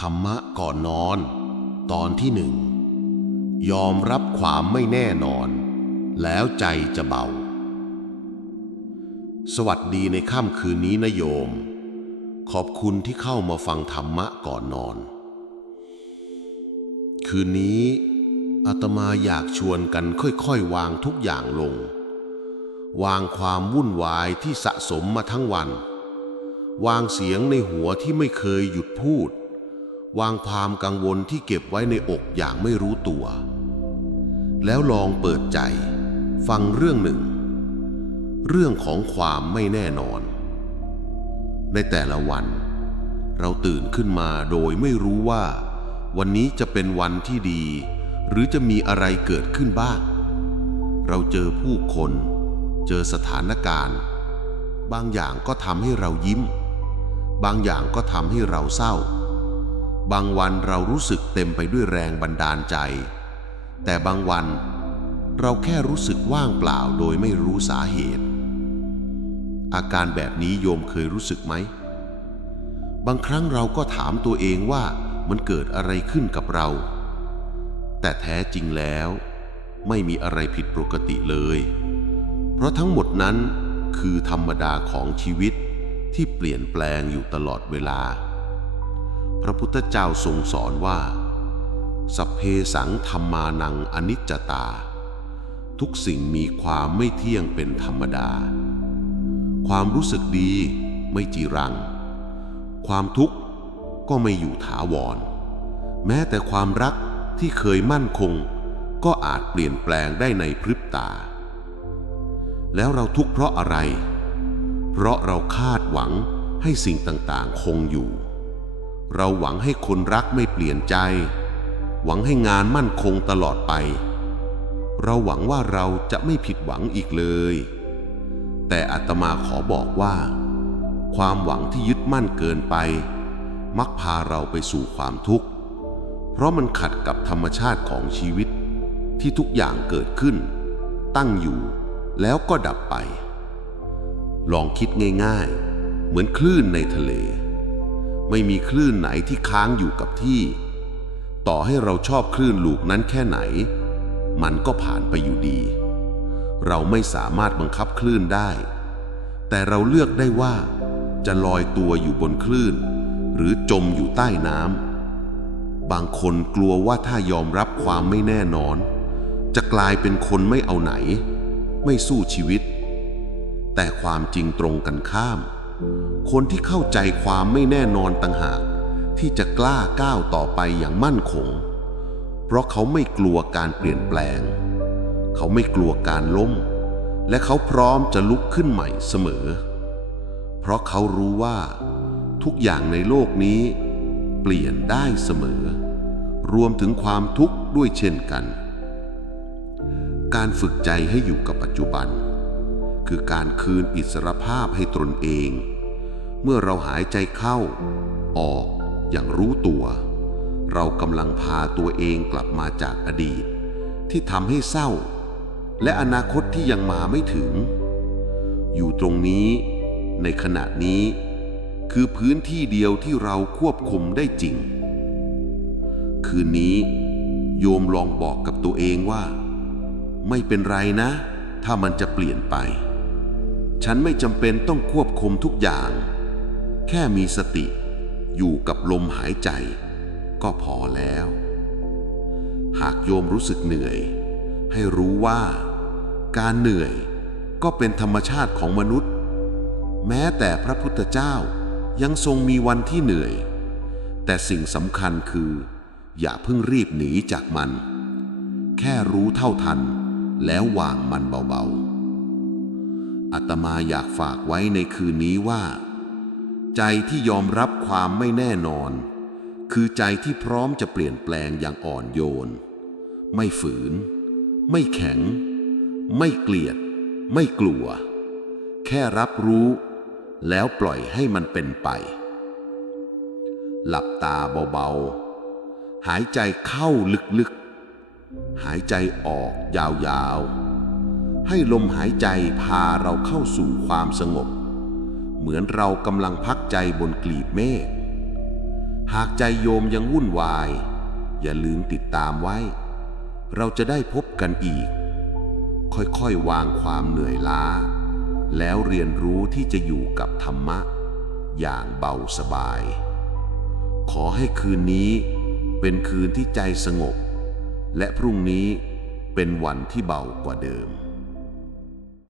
ธรรมะก่อนนอน ตอนที่หนึ่ง ยอมรับความไม่แน่นอน แล้วใจจะเบา สวัสดีในค่ำคืนนี้นะโยม ขอบคุณที่เข้ามาฟังธรรมะก่อนนอน คืนนี้อาตมาอยากชวนกันค่อยๆ วางทุกอย่างลง วางความวุ่นวายที่สะสมมาทั้งวัน วางเสียงในหัวที่ไม่เคยหยุดพูด วางความกังวลที่เก็บไว้ในอกอย่างไม่รู้ตัว แล้วลองเปิดใจ ฟังเรื่องหนึ่ง เรื่องของความไม่แน่นอน ในแต่ละวัน เราตื่นขึ้นมาโดยไม่รู้ว่า วันนี้จะเป็นวันที่ดี หรือจะมีอะไรเกิดขึ้นบ้าง เราเจอผู้คน เจอสถานการณ์ บางอย่างก็ทำให้เรายิ้ม บางอย่างก็ทำให้เราเศร้า บางวันเรารู้สึกเต็มไปด้วยแรงบันดาลใจ แต่บางวันเราแค่รู้สึกว่างเปล่าโดยไม่รู้สาเหตุ อาการแบบนี้โยมเคยรู้สึกไหม บางครั้งเราก็ถามตัวเองว่ามันเกิดอะไรขึ้นกับเรา แต่แท้จริงแล้วไม่มีอะไรผิดปกติเลย เพราะทั้งหมดนั้นคือธรรมดาของชีวิตที่เปลี่ยนแปลงอยู่ตลอดเวลา พระพุทธเจ้าทรงสอนว่า สัพเพสังธรรมานังอนิจจตา ทุกสิ่งมีความไม่เที่ยงเป็นธรรมดา ความรู้สึกดีไม่จีรัง ความทุกข์ก็ไม่อยู่ถาวร แม้แต่ความรักที่เคยมั่นคง ก็อาจเปลี่ยนแปลงได้ในพริบตา แล้วเราทุกข์เพราะอะไร เพราะเราคาดหวังให้สิ่งต่างๆ คงอยู่ เราหวังให้คนรักไม่เปลี่ยนใจ หวังให้งานมั่นคงตลอดไป เราหวังว่าเราจะไม่ผิดหวังอีกเลย แต่อาตมาขอบอกว่า ความหวังที่ยึดมั่นเกินไป มักพาเราไปสู่ความทุกข์ เพราะมันขัดกับธรรมชาติของชีวิตที่ทุกอย่างเกิดขึ้น ตั้งอยู่แล้วก็ดับไป ลองคิดง่ายๆ เหมือนคลื่นในทะเล ไม่มีคลื่นไหนที่ค้างอยู่กับที่ ต่อให้เราชอบคลื่นลูกนั้นแค่ไหน มันก็ผ่านไปอยู่ดี เราไม่สามารถบังคับคลื่นได้ แต่เราเลือกได้ว่า จะลอยตัวอยู่บนคลื่น หรือจมอยู่ใต้น้ำบางคนกลัวว่าถ้ายอมรับความไม่แน่นอน จะกลายเป็นคนไม่เอาไหน ไม่สู้ชีวิต แต่ความจริงตรงกันข้าม คนที่เข้าใจความไม่แน่นอนต่างหาก ที่จะกล้าก้าวต่อไปอย่างมั่นคง เพราะเขาไม่กลัวการเปลี่ยนแปลง เขาไม่กลัวการล้ม และเขาพร้อมจะลุกขึ้นใหม่เสมอ เพราะเขารู้ว่า ทุกอย่างในโลกนี้ เปลี่ยนได้เสมอ รวมถึงความทุกข์ด้วยเช่นกัน การฝึกใจให้อยู่กับปัจจุบัน คือการคืนอิสรภาพให้ตนเอง เมื่อเราหายใจเข้า ออกอย่างรู้ตัว เรากำลังพาตัวเองกลับมาจากอดีต ที่ทำให้เศร้า และอนาคตที่ยังมาไม่ถึง อยู่ตรงนี้ ในขณะนี้ คือพื้นที่เดียวที่เราควบคุมได้จริง คืนนี้ โยมลองบอกกับตัวเองว่า ไม่เป็นไรนะ ถ้ามันจะเปลี่ยนไป ฉันไม่จำเป็นต้องควบคุมทุกอย่าง แค่มีสติอยู่กับลมหายใจ ก็พอแล้ว หากโยมรู้สึกเหนื่อย ให้รู้ว่า การเหนื่อยก็เป็นธรรมชาติของมนุษย์ แม้แต่พระพุทธเจ้ายังทรงมีวันที่เหนื่อย แต่สิ่งสำคัญคือ อย่าเพิ่งรีบหนีจากมัน แค่รู้เท่าทันแล้ววางมันเบาๆอาตมาอยากฝากไว้ในคืนนี้ว่า ใจที่ยอมรับความไม่แน่นอน คือใจที่พร้อมจะเปลี่ยนแปลงอย่างอ่อนโยน ไม่ฝืน ไม่แข็ง ไม่เกลียด ไม่กลัว แค่รับรู้ แล้วปล่อยให้มันเป็นไป หลับตาเบาๆ หายใจเข้าลึกๆ หายใจออกยาวๆ ให้ลมหายใจพาเราเข้าสู่ความสงบ เหมือนเรากำลังพักใจบนกลีบเมฆ หากใจโยมยังวุ่นวาย อย่าลืมติดตามไว้ เราจะได้พบกันอีก ค่อยๆวางความเหนื่อยล้า แล้วเรียนรู้ที่จะอยู่กับธรรมะ อย่างเบาสบาย ขอให้คืนนี้เป็นคืนที่ใจสงบ และพรุ่งนี้เป็นวันที่เบากว่าเดิม